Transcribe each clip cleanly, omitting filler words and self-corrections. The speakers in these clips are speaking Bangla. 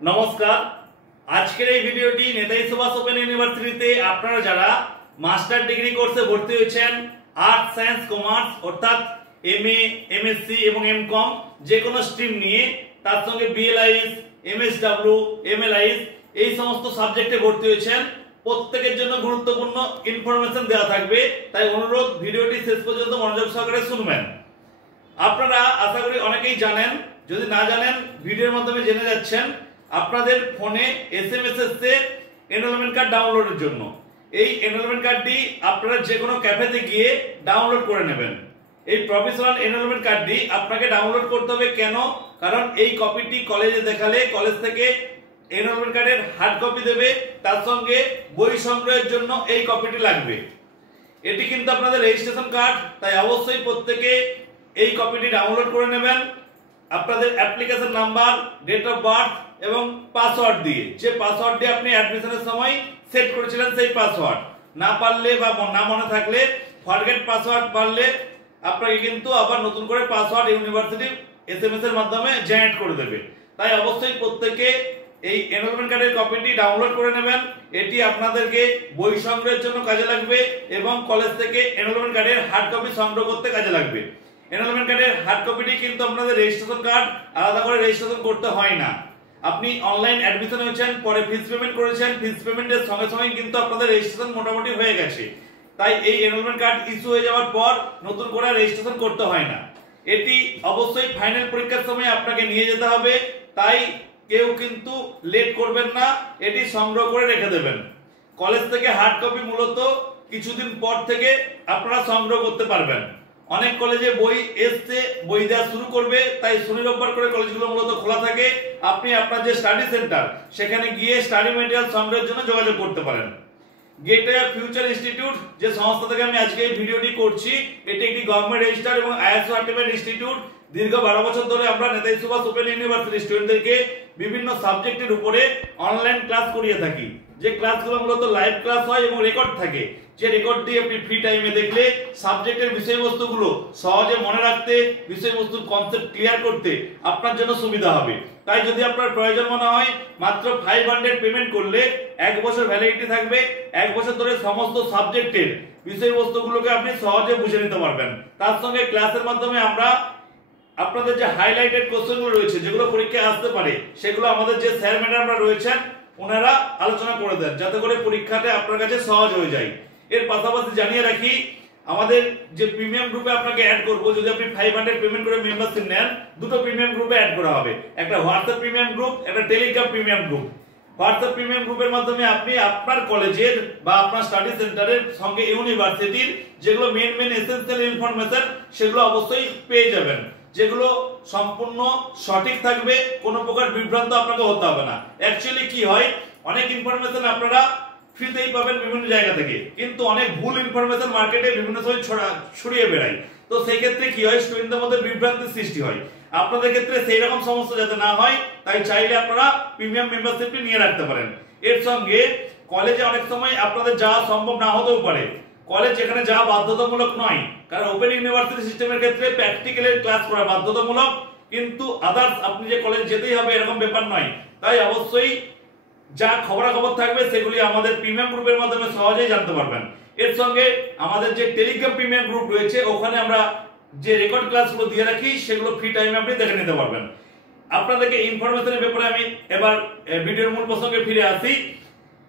নমস্কার। আজকের এই ভিডিওটি নেতাজি সুভাষ ওপেন ইউনিভার্সিটিতে আপনারা যারা মাস্টার ডিগ্রি কোর্সে ভর্তি হয়েছেন আর্টস সায়েন্স কমার্স অর্থাৎ এমএ এমএসসি এবং এমকম যে কোনো স্ট্রিম নিয়ে তার সঙ্গে বিএলআইএস এমএসডব্লিউ এমএলআইএস এই সমস্ত সাবজেক্টে ভর্তি হয়েছেন প্রত্যেকের জন্য গুরুত্বপূর্ণ ইনফরমেশন দেওয়া থাকবে, তাই অনুরোধ ভিডিওটি শেষ পর্যন্ত মনোযোগ সহকারে শুনবেন। আপনারা আশা করি অনেকেই জানেন, যদি না জানেন ভিডিওর মাধ্যমে জেনে যাচ্ছেন। আপনাদের ফোনে এসএমএস এসছে এনরোলমেন্ট কার্ড ডাউনলোডের জন্য। এই এনরোলমেন্ট কার্ডটি আপনারা যে কোনো ক্যাফেতে গিয়ে ডাউনলোড করে নেবেন। এই প্রফেশনাল এনরোলমেন্ট কার্ডটি আপনাকে ডাউনলোড করতে হবে কেন? কারণ এই কপিটি কলেজে দেখালে কলেজ থেকে এনরোলমেন্ট কার্ডের হার্ড কপি দেবে, তার সঙ্গে বই সংগ্রহের জন্য এই কপিটি লাগবে। এটি কিন্তু আপনাদের রেজিস্ট্রেশন কার্ড, তাই অবশ্যই প্রত্যেকে এই কপিটি ডাউনলোড করে নেবেন। আপনাদের application number, date of birth এবং পাসওয়ার্ড দিয়ে, যে পাসওয়ার্ড দিয়ে আপনি অ্যাডমিশনের সময় সেট করেছিলেন সেই পাসওয়ার্ড, না পারলে বা না মনে থাকলে ফরগেট পাসওয়ার্ড পারলে আপনাকে কিন্তু আবার নতুন করে পাসওয়ার্ড ইউনিভার্সিটি এসএমএস এর মাধ্যমে জেনারেট করে দেবে। তাই অবশ্যই প্রত্যেকে এই এনরোলমেন্ট কার্ডের কপিটি ডাউনলোড করে নেবেন। এটি আপনাদেরকে বই সংগ্রহের জন্য কাজে লাগবে এবং কলেজ থেকে এনরোলমেন্ট কার্ডের হার্ড কপি সংগ্রহ করতে কাজে লাগবে। এনরোলমেন্ট কার্ডের হার্ড কপিটি কিন্তু আপনাদের রেজিস্ট্রেশন কার্ড আলাদা করে রেজিস্ট্রেশন করতে হয় না। আপনি অনলাইন অ্যাডমিশন হয়েছেন, পরে ফিস পেমেন্ট করেছেন, ফিস পেমেন্টের সঙ্গে সঙ্গে কিন্তু আপনাদের রেজিস্ট্রেশন মোটামুটি হয়ে গেছে। তাই এই এনরোলমেন্ট কার্ড ইস্যু হয়ে যাওয়ার পর নতুন করে রেজিস্ট্রেশন করতে হয় না। এটি অবশ্যই ফাইনাল পরীক্ষার সময় আপনাকে নিয়ে যেতে হবে, তাই কেউ কিন্তু লেট করবেন না, এটি সংগ্রহ করে রেখে দেবেন। কলেজ থেকে হার্ড কপি মূলত কিছুদিন পর থেকে আপনারা সংগ্রহ করতে পারবেন। অনেক কলেজে বই এসছে, বই দেওয়া শুরু করবে, তাই শনি রোববার করে কলেজগুলো মূলত খোলা থাকে। আপনি আপনার যে স্টাডি সেন্টার সেখানে গিয়ে স্টাডি মেটেরিয়াল সংগ্রহের জন্য যোগাযোগ করতে পারেন। গেটওয়ে ফিউচার ইনস্টিটিউট যে সংস্থা থেকে আমি আজকে এই ভিডিওটি করছি, এটি একটি গভর্নমেন্ট রেজিস্টার্ড এবং আইএসও সার্টিফাইড ইনস্টিটিউট। দীর্ঘ 12 বছর ধরে আমরা নেতাজি সুভাষ ওপেন ইউনিভার্সিটি স্টুডেন্টদেরকে বিভিন্ন সাবজেক্টের উপরে অনলাইন ক্লাস করিয়ে থাকি। যে ক্লাসগুলো মূলত লাইভ ক্লাস হয় এবং রেকর্ড থাকে, যে রেকর্ড দিয়ে আপনি ফ্রি টাইমে দেখলে সাবজেক্টের বিষয়বস্তুগুলো সহজে মনে রাখতে, বিষয়বস্তুর কনসেপ্ট ক্লিয়ার করতে আপনার জন্য সুবিধা হবে। তাই যদি আপনার প্রয়োজন মনে হয়, মাত্র 500 পেমেন্ট করলে 1 বছর ভ্যালিডিটি থাকবে। 1 বছর ধরে সমস্ত সাবজেক্টের বিষয়বস্তুগুলোকে আপনি সহজে বুঝে নিতে পারবেন। তার সঙ্গে ক্লাসের মাধ্যমে আমরা আপনাদের যে হাইলাইটেড কোশ্চেনগুলো রয়েছে, যেগুলো পরীক্ষায় আসতে পারে, সেগুলো আমাদের যে স্যার ম্যাডামরা রয়েছেন ওনারা আলোচনা করে দেন, যাতে করে পরীক্ষাটা আপনার কাছে সহজ হয়ে যায়। এর পাশাপাশি জানিয়ে রাখি, আমাদের যে প্রিমিয়াম গ্রুপে আপনাকে অ্যাড করব, যদি আপনি 500 পেমেন্ট করে মেম্বারশিপ নেন, দুটো প্রিমিয়াম গ্রুপে অ্যাড করা হবে। একটা হোয়াটসঅ্যাপ প্রিমিয়াম গ্রুপ, একটা Telegram premium group. WhatsApp premium গ্রুপের মাধ্যমে আপনি আপনার কলেজের বা আপনার স্টাডি সেন্টারের সঙ্গে ইউনিভার্সিটির যেগুলো মেন এসেনশিয়াল ইনফরমেশন সেগুলো অবশ্যই পেয়ে যাবেন, যেগুলো সম্পূর্ণ সঠিক থাকবে, কোনো প্রকার বিভ্রান্ত আপনাকে হতে হবে না। অ্যাকচুয়ালি কি হয়, অনেক ইনফরমেশন আপনারা ফ্রিতেই পাবেন বিভিন্ন জায়গা থেকে, কিন্তু অনেক ভুল ইনফরমেশন মার্কেটে বিভিন্ন সময় ছড়িয়ে বেড়ায়। তো সেই ক্ষেত্রে কি হয়, স্টুডেন্টদের মধ্যে বিভ্রান্তির সৃষ্টি হয়। আপনাদের ক্ষেত্রে সেই রকম সমস্যা যাতে না হয়, তাই চাইলে আপনারা প্রিমিয়াম মেম্বারশিপটি নিয়ে রাখতে পারেন। এর সঙ্গে কলেজে অনেক সময় আপনাদের যাওয়া সম্ভব না হতেও পারে। কলেজ এখানে যাওয়া বাধ্যতামূলক নয়, কারণ ওপেন ইউনিভার্সিটি সিস্টেমের ক্ষেত্রে প্র্যাকটিক্যালের ক্লাস করা বাধ্যতামূলক, কিন্তু আদার্স আপনি যে কলেজ যেতেই হবে এরকম ব্যাপার নয়। তাই অবশ্যই যা খবরাখবর থাকবে সেগুলি আমাদের প্রিমিয়াম গ্রুপের মাধ্যমে সহজেই জানতে পারবেন। এর সঙ্গে আমাদের যে টেলিগ্রাম প্রিমিয়াম গ্রুপ রয়েছে, ওখানে আমরা যে রেকর্ড ক্লাসগুলো দিয়ে রাখি সেগুলো ফ্রি টাইমে আপনি দেখে নিতে পারবেন। আপনাদেরকে ইনফরমেশনের ব্যাপারে আমি এবার ভিডিওর মূল প্রসঙ্গে ফিরে আসি।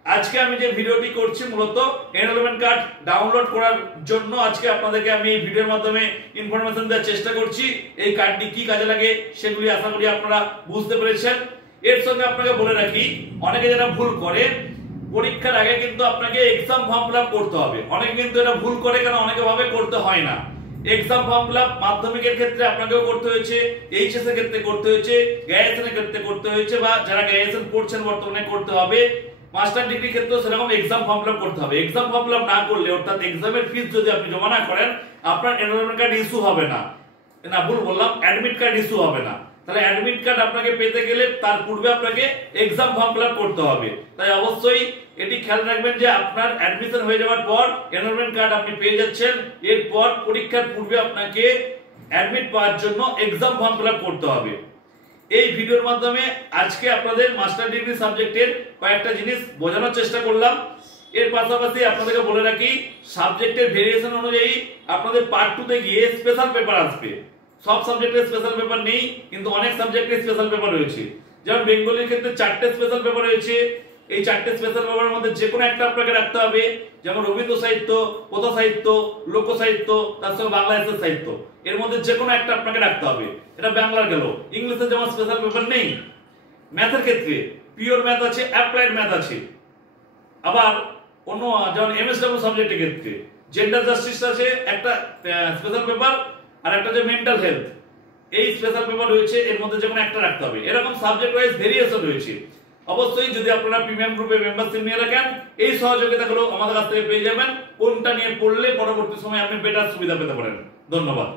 আজকে আমি যে ভিডিওটি করছি মূলত এনরোলমেন্ট কার্ড ডাউনলোড করার জন্য আজকে আপনাদেরকে আমি এই ভিডিওর মাধ্যমে ইনফরমেশন দেওয়ার চেষ্টা করছি। এই কার্ডটি কি কাজে লাগে সেগুলি আশা করি আপনারা বুঝতে পেরেছেন। এর সঙ্গে আপনাকে বলে রাখি, অনেকে যারা ভুল করে, পরীক্ষার আগে কিন্তু আপনাকে এক্সাম ফর্ম ফিল আপ করতে হবে। অনেকে কিন্তু এটা ভুল করে, কারণ অনেকে ভাবে করতে হয় না। এক্সাম ফর্ম ফিল আপ মাধ্যমিকের ক্ষেত্রে আপনাকেও করতে হয়েছে, এইচএস এর ক্ষেত্রে করতে হয়েছে, গ্র্যাজুয়েশনের ক্ষেত্রে করতে হয়েছে, বা যারা গ্র্যাজুয়েশন পড়ছেন বর্তমানে করতে হবে। মাস্টার ডিগ্রি ক্ষেত্রেও সেরকম এক্সাম ফর্ম ফিল আপ করতে হবে। এক্সাম ফর্ম ফিল আপ না করলে, অর্থাৎ এক্সামের ফিস যদি আপনি জমা না করেন, আপনার এনরোলমেন্ট কার্ড ইস্যু হবে না। ভুল বললাম, অ্যাডমিট কার্ড ইস্যু হবে না। তাহলে অ্যাডমিট কার্ড আপনাকে পেতে গেলে তার পূর্বে আপনাকে এক্সাম ফর্ম ফিল আপ করতে হবে। তাই অবশ্যই এটি খেয়াল রাখবেন যে আপনার অ্যাডমিশন হয়ে যাওয়ার পর এনরোলমেন্ট কার্ড আপনি পেয়ে যাচ্ছেন, এরপর পরীক্ষার পূর্বে আপনাকে অ্যাডমিট পাওয়ার জন্য এক্সাম ফর্ম ফিল আপ করতে হবে। এই ভিডিওর মাধ্যমে আজকে আপনাদের মাস্টার ডিগ্রি সাবজেক্টের কয়েকটা জিনিস বোঝানোর চেষ্টা করলাম। এর পাশাপাশি আপনাদেরকে বলে রাখি, সাবজেক্টের ভেরিয়েশন অনুযায়ী আপনাদের পার্ট 2 তে গিয়ে স্পেশাল পেপার আসবে। সব সাবজেক্টের স্পেশাল পেপার নেই, কিন্তু অনেক সাবজেক্টের স্পেশাল পেপার রয়েছে। যেমন বেঙ্গলির ক্ষেত্রে 4টে স্পেশাল পেপার রয়েছে। এই 4টে স্পেশাল পেপারের মধ্যে যে কোনো একটা আপনাকে রাখতে হবে। যেমন রবীন্দ্র সাহিত্য, কথা সাহিত্য, লোক সাহিত্য, তার সঙ্গে বাংলা সাহিত্য, এর মধ্যে যে কোনো একটা আপনাকে রাখতে হবে। এটা বাংলার গেল। ইংলিশে যেমন স্পেশাল পেপার নেই। ম্যাথের ক্ষেত্রে পিওর ম্যাথ আছে, অ্যাপ্লাইড ম্যাথ আছে। আবার অন্য যেমন এমএসডব্লিউ সাবজেক্টের ক্ষেত্রে জেন্ডার জাস্টিস আছে একটা স্পেশাল পেপার, আর একটা যে মেন্টাল হেলথ, এই স্পেশাল পেপার রয়েছে। এর মধ্যে যে কোনো একটা রাখতে হবে। এরকম সাবজেক্ট ওয়াইজ ভেরিয়েশন রয়েছে। অবশ্যই যদি আপনারা প্রিমিয়াম গ্রুপে মেম্বারশিপ নিয়ে রাখেন, এই সহযোগিতাগুলো আমাদের কাছ থেকে পেয়ে যাবেন। কোনটা নিয়ে পড়লে পরবর্তী সময় আপনি বেটার সুবিধা পেতে পারেন। ধন্যবাদ।